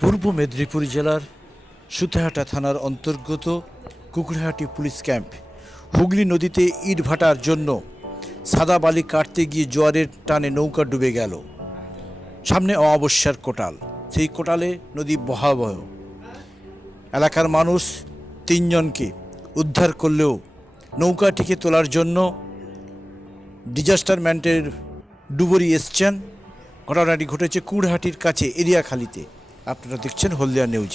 পূর্ব মেদিনীপুর জেলার সুতাহাটা থানার অন্তর্গত কুকুরহাটি পুলিশ ক্যাম্প। হুগলি নদীতে ইট ভাটার জন্য সাদা বালি কাটতে গিয়ে জোয়ারের টানে নৌকা ডুবে গেল। সামনে অমাবস্যার কোটাল। সেই কোটালে নদী বহাবহ এলাকার মানুষ তিনজনকে উদ্ধার করলেও নৌকাটিকে তোলার জন্য ডিজাস্টার ম্যান্টের ডুবুরি এসছেন। ঘটনাটি ঘটেছে কুড়হাটির কাছে, এরিয়াখালিতে। আপনারা দেখছেন হলদিয়া নিউজ।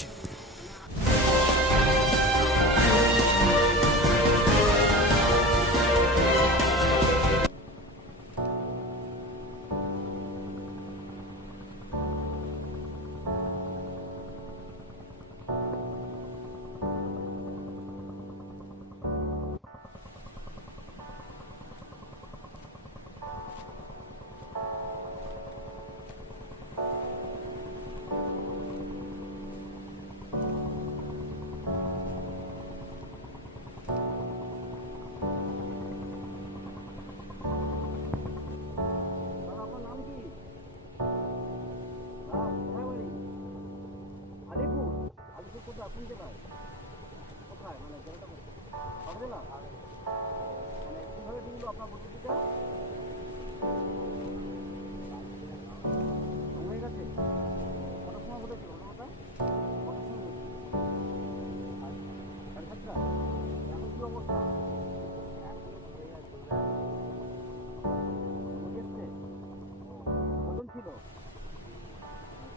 ছিল।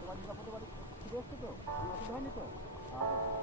তোমার নিরাপদে বাড়ি ফিরে এসছে? তো অসুবিধা হয়নি তো? 아,